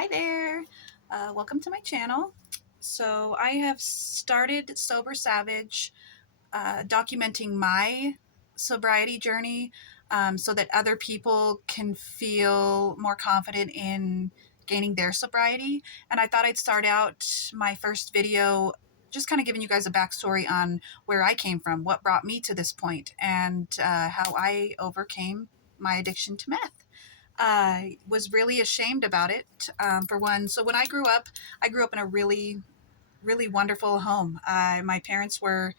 Hi there. Welcome to my channel. So I have started SoberSavage, documenting my sobriety journey, so that other people can feel more confident in gaining their sobriety. And I thought I'd start out my first video just kind of giving you guys a backstory on where I came from, what brought me to this point, and how I overcame my addiction to meth. I was really ashamed about it, for one. So when I grew up in a really, really wonderful home. My parents were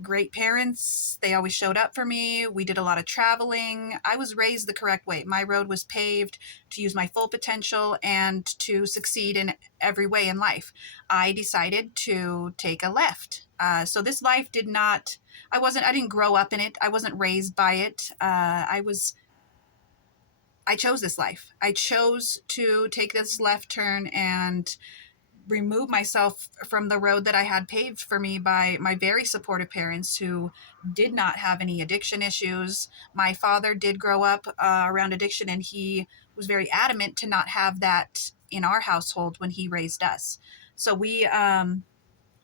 great parents. They always showed up for me. We did a lot of traveling. I was raised the correct way. My road was paved to use my full potential and to succeed in every way in life. I decided to take a left. So this life I didn't grow up in it. I wasn't raised by it. I chose this life. I chose to take this left turn and remove myself from the road that I had paved for me by my very supportive parents who did not have any addiction issues. My father did grow up around addiction, and he was very adamant to not have that in our household when he raised us. So we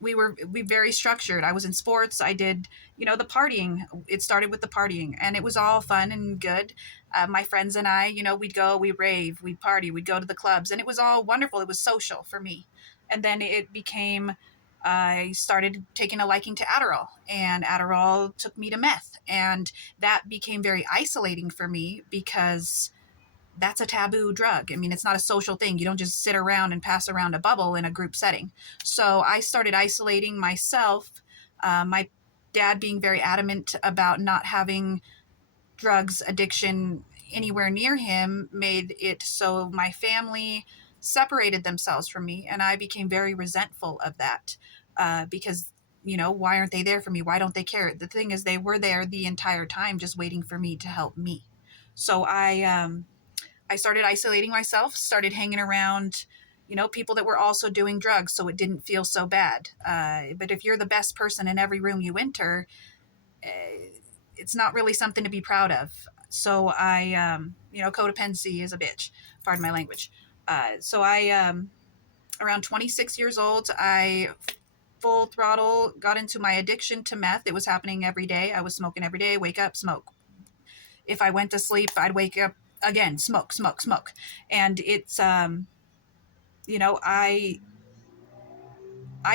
very structured. I was in sports. I did, the partying. It started with the partying, and it was all fun and good. My friends and I, we'd rave, we'd party, we'd go to the clubs, and it was all wonderful. It was social for me. And then I started taking a liking to Adderall, and Adderall took me to meth. And that became very isolating for me because that's a taboo drug. I mean, it's not a social thing. You don't just sit around and pass around a bubble in a group setting. So I started isolating myself. My dad being very adamant about not having drugs addiction anywhere near him made it so my family separated themselves from me, and I became very resentful of that, because why aren't they there for me? Why don't they care? The thing is, they were there the entire time just waiting for me to help me. So I started isolating myself, started hanging around, people that were also doing drugs, so it didn't feel so bad. But if you're the best person in every room you enter, uh, it's not really something to be proud of. So codependency is a bitch. Pardon my language. Around 26 years old, I full throttle got into my addiction to meth. It was happening every day. I was smoking every day, wake up, smoke. If I went to sleep, I'd wake up again, smoke, smoke, smoke. And it's, you know, I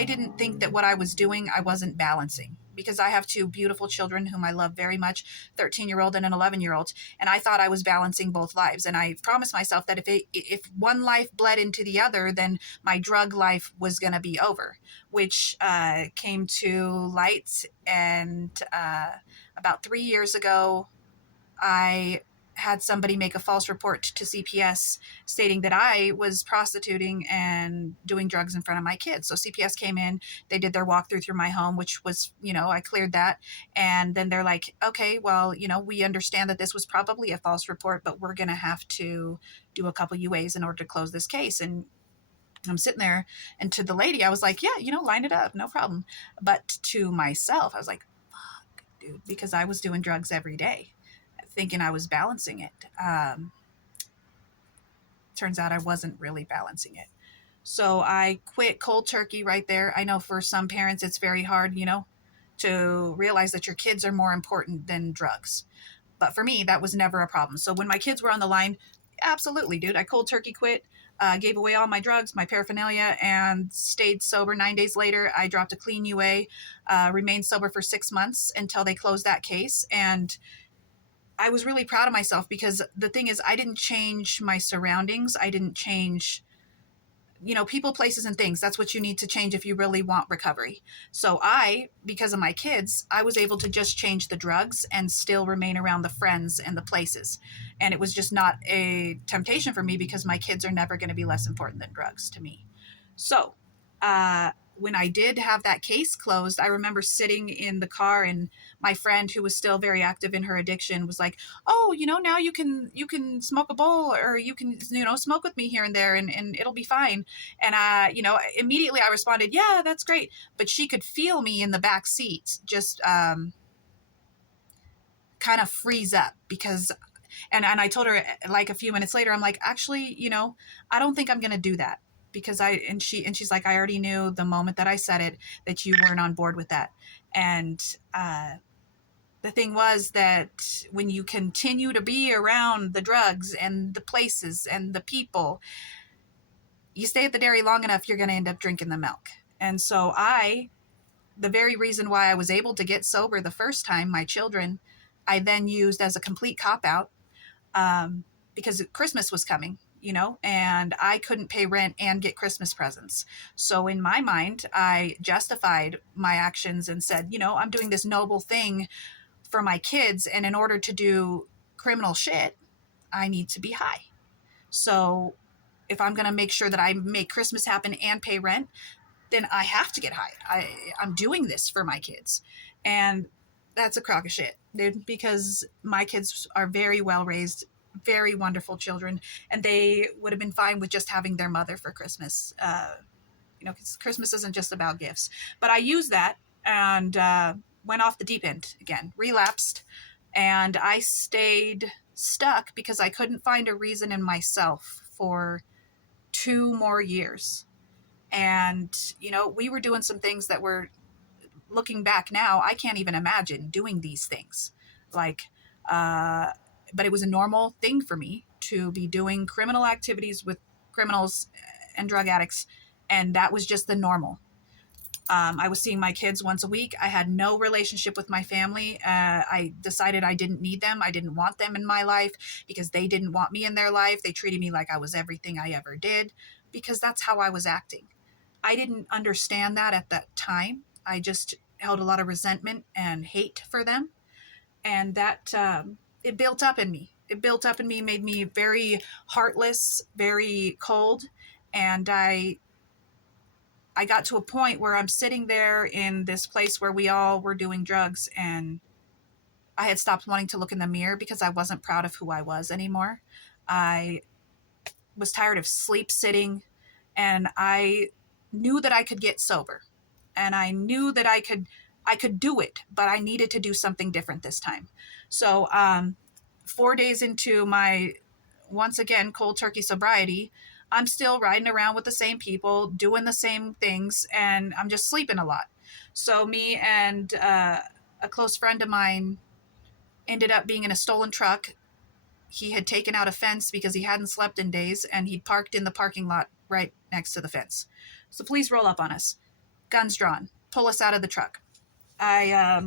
didn't think that what I was doing, I wasn't balancing, because I have two beautiful children whom I love very much, 13-year-old and an 11-year-old. And I thought I was balancing both lives. And I promised myself that if one life bled into the other, then my drug life was going to be over, which came to light. And about 3 years ago, I had somebody make a false report to CPS stating that I was prostituting and doing drugs in front of my kids. So CPS came in, they did their walkthrough through my home, which was, I cleared that. And then they're like, okay, well, we understand that this was probably a false report, but we're going to have to do a couple UAs in order to close this case. And I'm sitting there, and to the lady, I was like, yeah, line it up, no problem. But to myself, I was like, fuck, dude, because I was doing drugs every day thinking I was balancing it. Turns out I wasn't really balancing it. So I quit cold turkey right there. I know for some parents it's very hard, to realize that your kids are more important than drugs. But for me, that was never a problem. So when my kids were on the line, absolutely, dude, I cold turkey quit, gave away all my drugs, my paraphernalia, and stayed sober. 9 days later, I dropped a clean UA, remained sober for 6 months until they closed that case. And I was really proud of myself, because the thing is, I didn't change my surroundings. I didn't change, people, places, and things. That's what you need to change if you really want recovery. So because of my kids, I was able to just change the drugs and still remain around the friends and the places. And it was just not a temptation for me, because my kids are never going to be less important than drugs to me. So, when I did have that case closed, I remember sitting in the car, and my friend, who was still very active in her addiction, was like, oh, now you can smoke a bowl, or you can, smoke with me here and there, and it'll be fine. And immediately I responded, yeah, that's great. But she could feel me in the back seat, just kind of freeze up, because And I told her like a few minutes later, I'm like, actually, I don't think I'm going to do that because she's like, I already knew the moment that I said it that you weren't on board with that. And the thing was that when you continue to be around the drugs and the places and the people, you stay at the dairy long enough, you're going to end up drinking the milk. And so the very reason why I was able to get sober the first time, my children, I then used as a complete cop out, because Christmas was coming, and I couldn't pay rent and get Christmas presents. So in my mind, I justified my actions and said, I'm doing this noble thing for my kids. And in order to do criminal shit, I need to be high. So if I'm going to make sure that I make Christmas happen and pay rent, then I have to get high. I'm doing this for my kids. And that's a crock of shit, dude, because my kids are very well raised, very wonderful children, and they would have been fine with just having their mother for Christmas. Because Christmas isn't just about gifts. But I used that and went off the deep end again, relapsed, and I stayed stuck because I couldn't find a reason in myself for 2 more years. And, we were doing some things that were, looking back now, I can't even imagine doing these things. Like, but it was a normal thing for me to be doing criminal activities with criminals and drug addicts. And that was just the normal. I was seeing my kids once a week. I had no relationship with my family. I decided I didn't need them. I didn't want them in my life because they didn't want me in their life. They treated me like I was everything I ever did because that's how I was acting. I didn't understand that at that time. I just held a lot of resentment and hate for them. And that, it built up in me. It built up in me, made me very heartless, very cold. And I got to a point where I'm sitting there in this place where we all were doing drugs, and I had stopped wanting to look in the mirror because I wasn't proud of who I was anymore. I was tired of sleep sitting, and I knew that I could get sober, and I knew that I could do it, but I needed to do something different this time. So 4 days into my, once again, cold turkey sobriety, I'm still riding around with the same people, doing the same things, and I'm just sleeping a lot. So me and a close friend of mine ended up being in a stolen truck. He had taken out a fence because he hadn't slept in days, and he'd parked in the parking lot right next to the fence. So police roll up on us, guns drawn, pull us out of the truck. I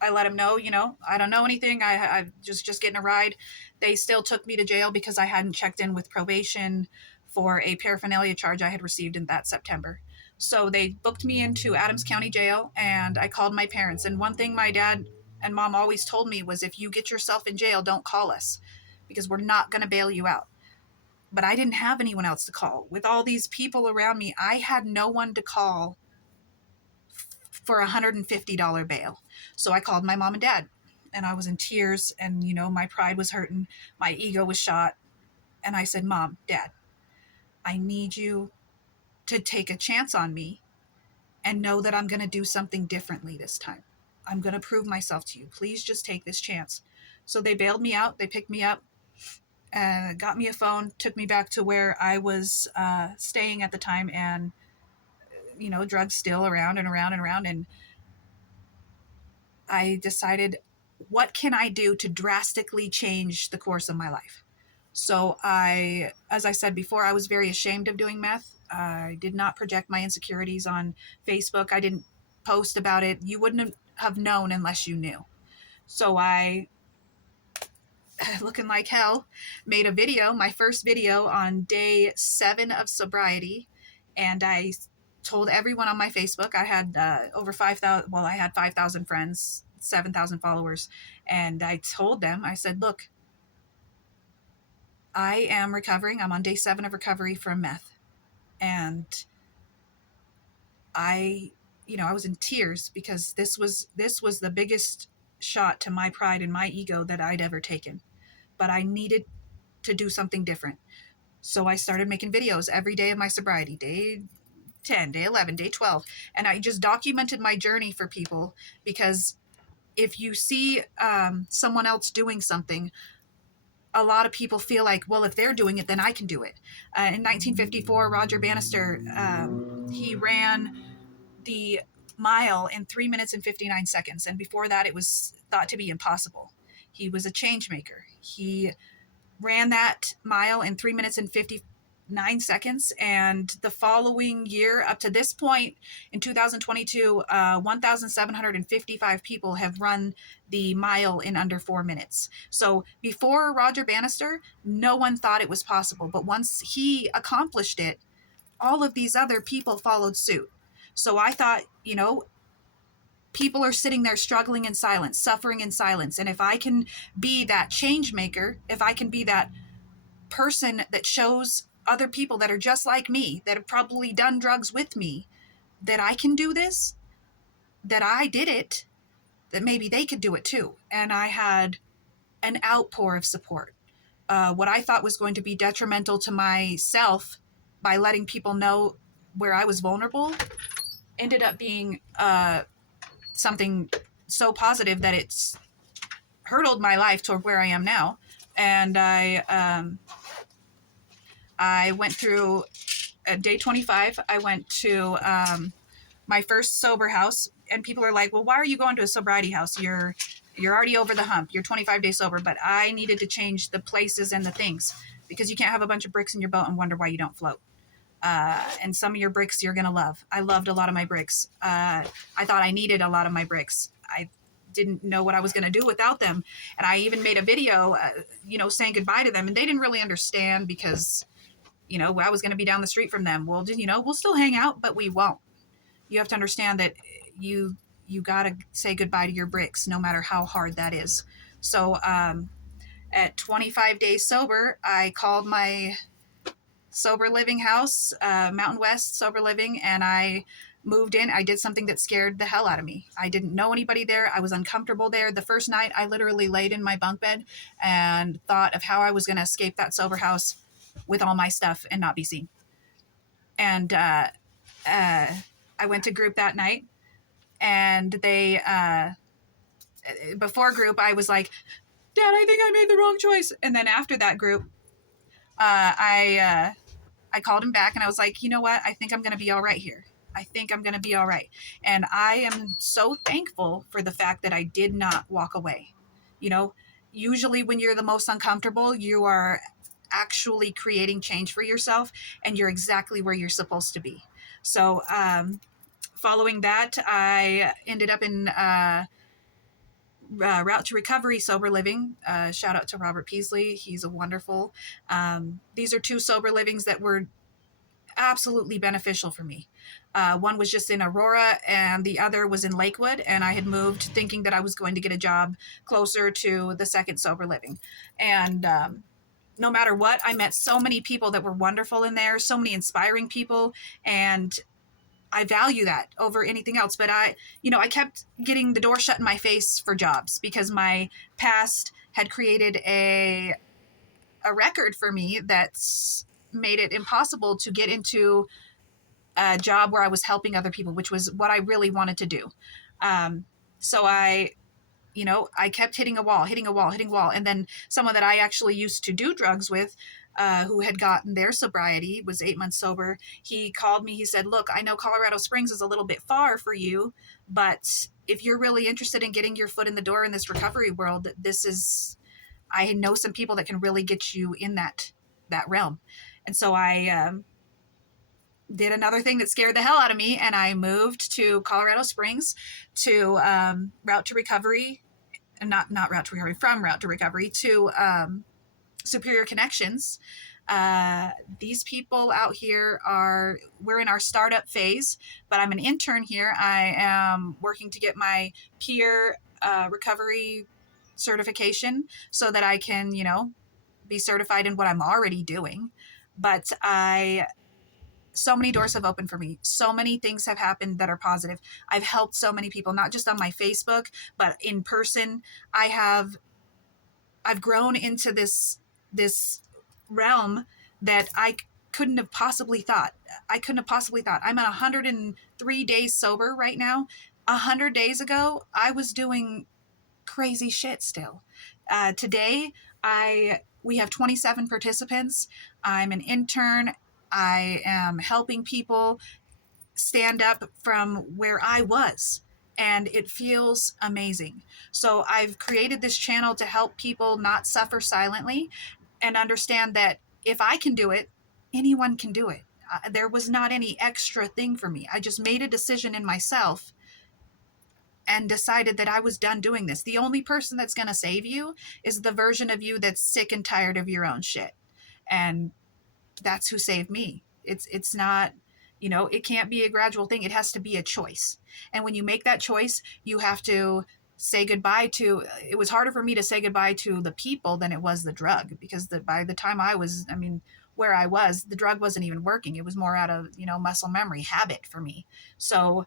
let him know, I don't know anything. I just getting a ride. They still took me to jail because I hadn't checked in with probation for a paraphernalia charge I had received in that September. So they booked me into Adams County Jail, and I called my parents. And one thing my dad and mom always told me was, if you get yourself in jail, don't call us because we're not going to bail you out. But I didn't have anyone else to call. With all these people around me, I had no one to call for $150 bail. So I called my mom and dad, and I was in tears, and my pride was hurting, my ego was shot, and I said, Mom, Dad, I need you to take a chance on me and know that I'm going to do something differently this time. I'm going to prove myself to you. Please just take this chance. So they bailed me out. They picked me up, got me a phone, took me back to where I was staying at the time, and drugs still around and around and around. And I decided, what can I do to drastically change the course of my life? So as I said before, I was very ashamed of doing meth. I did not project my insecurities on Facebook. I didn't post about it. You wouldn't have known unless you knew. So I, looking like hell, made a video, my first video on day 7 of sobriety. And I told everyone on my Facebook. I had over 5,000, I had 5,000 friends, 7,000 followers. And I told them, I said, look, I am recovering. I'm on day 7 of recovery from meth. And I was in tears because this was the biggest shot to my pride and my ego that I'd ever taken. But I needed to do something different. So I started making videos every day of my sobriety, day 10, day 11, day 12. And I just documented my journey for people, because if you see someone else doing something, a lot of people feel like, well, if they're doing it, then I can do it. In 1954, Roger Bannister, he ran the mile in 3 minutes and 59 seconds. And before that, it was thought to be impossible. He was a change maker. He ran that mile in 3 minutes and 59 seconds. And the following year, up to this point in 2022, 1,755 people have run the mile in under 4 minutes. So before Roger Bannister, no one thought it was possible. But once he accomplished it, all of these other people followed suit. So I thought, people are sitting there struggling in silence, suffering in silence. And if I can be that change maker, if I can be that person that shows other people that are just like me, that have probably done drugs with me, that I can do this, that I did it, that maybe they could do it too. And I had an outpour of support. What I thought was going to be detrimental to myself by letting people know where I was vulnerable ended up being something so positive that it's hurtled my life toward where I am now. And I went through day 25. I went to my first sober house, and people are like, well, why are you going to a sobriety house? You're already over the hump. You're 25 days sober. But I needed to change the places and the things, because you can't have a bunch of bricks in your boat and wonder why you don't float. And some of your bricks you're going to love. I loved a lot of my bricks. I thought I needed a lot of my bricks. I didn't know what I was going to do without them. And I even made a video, saying goodbye to them. And they didn't really understand, because, I was going to be down the street from them. Well, we'll still hang out, but we won't. You have to understand that you got to say goodbye to your bricks, no matter how hard that is. So at 25 days sober, I called my sober living house, Mountain West Sober Living, and I moved in. I did something that scared the hell out of me. I didn't know anybody there. I was uncomfortable there. The first night, I literally laid in my bunk bed and thought of how I was going to escape that sober house with all my stuff and not be seen. And I went to group that night, and they, before group, I was like, Dad, I think I made the wrong choice. And then after that group, I called him back, and I was like, you know what? I think I'm going to be all right here. I think I'm going to be all right. And I am so thankful for the fact that I did not walk away. Usually when you're the most uncomfortable, you are actually creating change for yourself, and you're exactly where you're supposed to be. So following that, I ended up in Route to Recovery Sober Living. Shout out to Robert Peasley. He's a wonderful. These are two sober livings that were absolutely beneficial for me. One was just in Aurora, and the other was in Lakewood. And I had moved thinking that I was going to get a job closer to the second sober living. And no matter what, I met so many people that were wonderful in there, so many inspiring people. And I value that over anything else. But I kept getting the door shut in my face for jobs, because my past had created a record for me that's made it impossible to get into a job where I was helping other people, which was what I really wanted to do. So I kept hitting a wall. And then someone that I actually used to do drugs with, who had gotten their sobriety, was 8 months sober. He called me. He said, look, I know Colorado Springs is a little bit far for you, but if you're really interested in getting your foot in the door in this recovery world, I know some people that can really get you in that realm. And so I did another thing that scared the hell out of me, and I moved to Colorado Springs to Route to Recovery, not Route to Recovery, from Route to Recovery to Superior Connections. These people out here we're in our startup phase, but I'm an intern here. I am working to get my peer recovery certification so that I can, be certified in what I'm already doing. But so many doors have opened for me. So many things have happened that are positive. I've helped so many people, not just on my Facebook, but in person. I've grown into this realm that I couldn't have possibly thought. I'm at 103 days sober right now. 100 days ago, I was doing crazy shit still. Today, I We have 27 participants. I'm an intern. I am helping people stand up from where I was, and it feels amazing. So I've created this channel to help people not suffer silently and understand that if I can do it, anyone can do it. There was not any extra thing for me. I just made a decision in myself and decided that I was done doing this. The only person that's going to save you is the version of you that's sick and tired of your own shit. And that's who saved me. It's not, it can't be a gradual thing. It has to be a choice. And when you make that choice, you have to say goodbye to, it was harder for me to say goodbye to the people than it was the drug, because by the time where I was, the drug wasn't even working. It was more out of, muscle memory habit for me. So,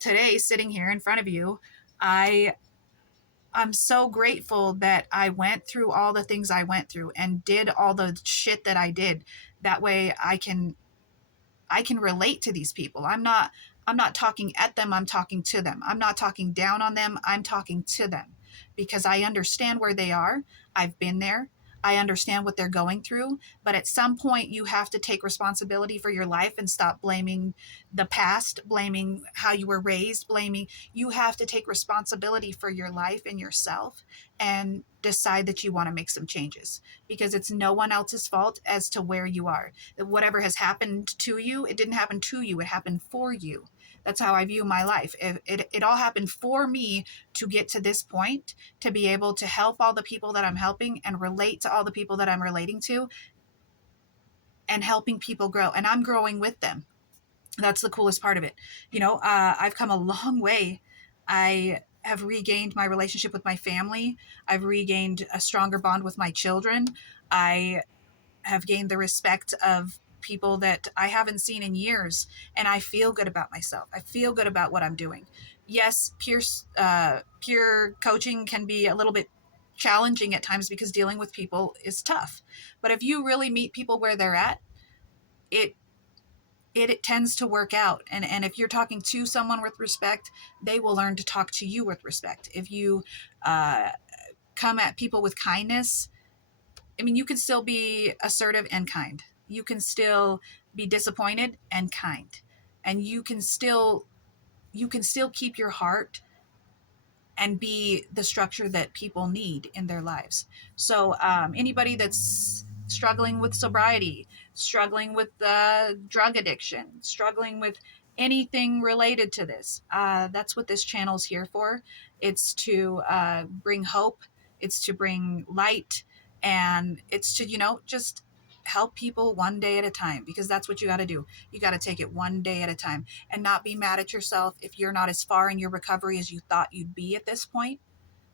today, sitting here in front of you, I'm so grateful that I went through all the things I went through and did all the shit that I did. That way I can relate to these people. I'm not talking at them, I'm talking to them. I'm not talking down on them, I'm talking to them, because I understand where they are. I've been there. I understand what they're going through, but at some point you have to take responsibility for your life and stop blaming the past, blaming how you were raised, blaming. You have to take responsibility for your life and yourself and decide that you want to make some changes, because it's no one else's fault as to where you are. Whatever has happened to you, it didn't happen to you, it happened for you. That's how I view my life. It all happened for me to get to this point, to be able to help all the people that I'm helping and relate to all the people that I'm relating to, and helping people grow. And I'm growing with them. That's the coolest part of it. I've come a long way. I have regained my relationship with my family. I've regained a stronger bond with my children. I have gained the respect of people that I haven't seen in years, and I feel good about myself. I feel good about what I'm doing. Yes, peer coaching can be a little bit challenging at times because dealing with people is tough. But if you really meet people where they're at, it it tends to work out. And if you're talking to someone with respect, they will learn to talk to you with respect. If you uh, come at people with kindness, you can still be assertive and kind. You can still be disappointed and kind. And you can still keep your heart and be the structure that people need in their lives. So, anybody that's struggling with sobriety, struggling with drug addiction, struggling with anything related to this, that's what this channel is here for. It's to bring hope, it's to bring light, and it's to, just help people one day at a time, because that's what you got to do. You got to take it one day at a time and not be mad at yourself if you're not as far in your recovery as you thought you'd be at this point,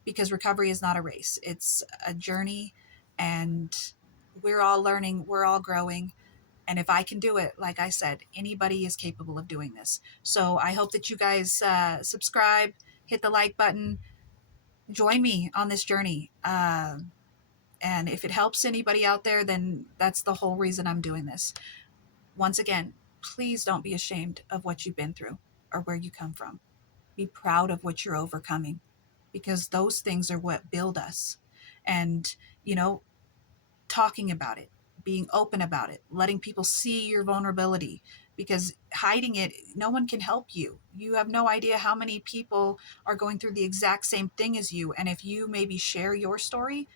because recovery is not a race, it's a journey, and we're all learning, we're all growing. And if I can do it, like I said, anybody is capable of doing this. So I hope that you guys subscribe, hit the like button, join me on this journey. And if it helps anybody out there, then that's the whole reason I'm doing this. Once again, please don't be ashamed of what you've been through or where you come from. Be proud of what you're overcoming, because those things are what build us. And, talking about it, being open about it, letting people see your vulnerability, because hiding it, no one can help you. You have no idea how many people are going through the exact same thing as you. And if you maybe share your story,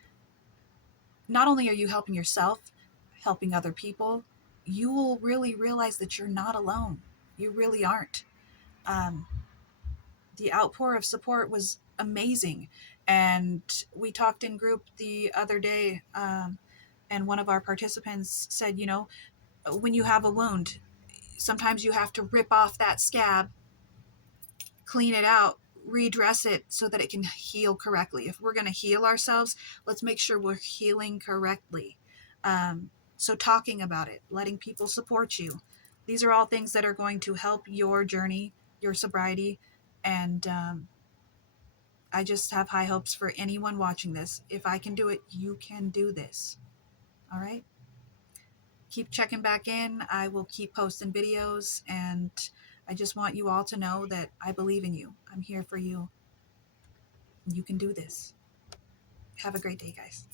not only are you helping yourself, helping other people, you will really realize that you're not alone. You really aren't. Um, the outpour of support was amazing. And we talked in group the other day, and one of our participants said, when you have a wound, sometimes you have to rip off that scab, clean it out, redress it so that it can heal correctly. If we're going to heal ourselves, let's make sure we're healing correctly. So talking about it, letting people support you, these are all things that are going to help your journey, your sobriety. And I just have high hopes for anyone watching this. If I can do it, you can do this. All right? Keep checking back in. I will keep posting videos, and I just want you all to know that I believe in you. I'm here for you. You can do this. Have a great day, guys.